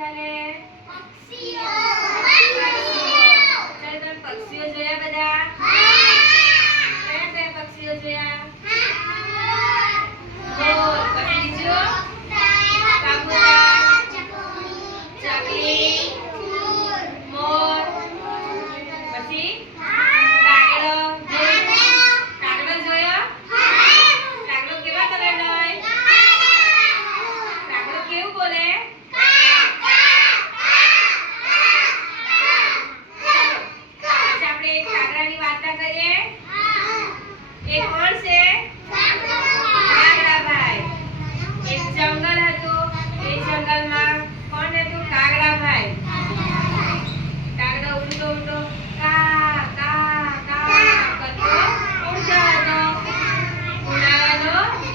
ಚಲೆ ಪಕ್ಷಿಯೋ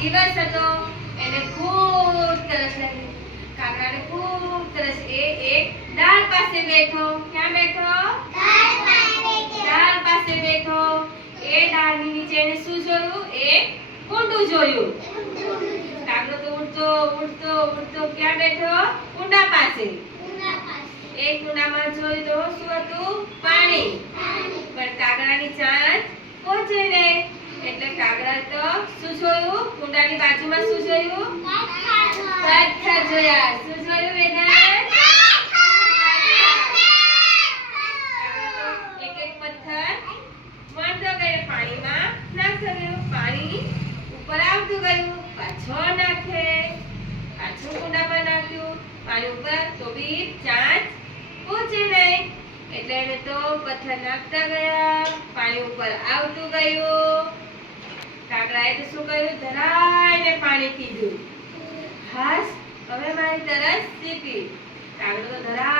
દિવસ હતો એને ખૂબ તરસ લાગી. કાગડાને ખૂબ તરસ. એ એક ડાળ પાસે બેઠો. ક્યાં બેઠો? ડાળ પાસે બેઠો. એ ડાળની નીચે એને શું જોયું? એ કુંડું જોયું. કાગડો તો ઉડતો ઉડતો ઉડતો ક્યાં બેઠો? કુંડા પાસે. એ કુંડામાં જોયું તો શું હતું? પાણી. પણ. કાગડાની ચાંચ પહોંચે નહીં એટલે કાગડા તો શું બાજુમાં શું જોયું? પથ્થર જોયા. શું જોયું, વેદાંત? એક એક પથ્થર. મળતો પાણીમાં. નાખતો ગયો પાણી. ઉપર આવતું ગયું. પાછો નાખે. પાછું કુંડામાં નાખ્યું. પાણી ઉપર તો બી ચાંચ પહોંચે નહીં. એટલે એને તો પથ્થર નાખતા ગયા. પાણી ઉપર આવતું ગયું. કાગડાએ તો શું કર્યું? ધરાઈને પાણી પીધું. હાસ હવે મારી તરસ સીપી. કાગડો તો ધરા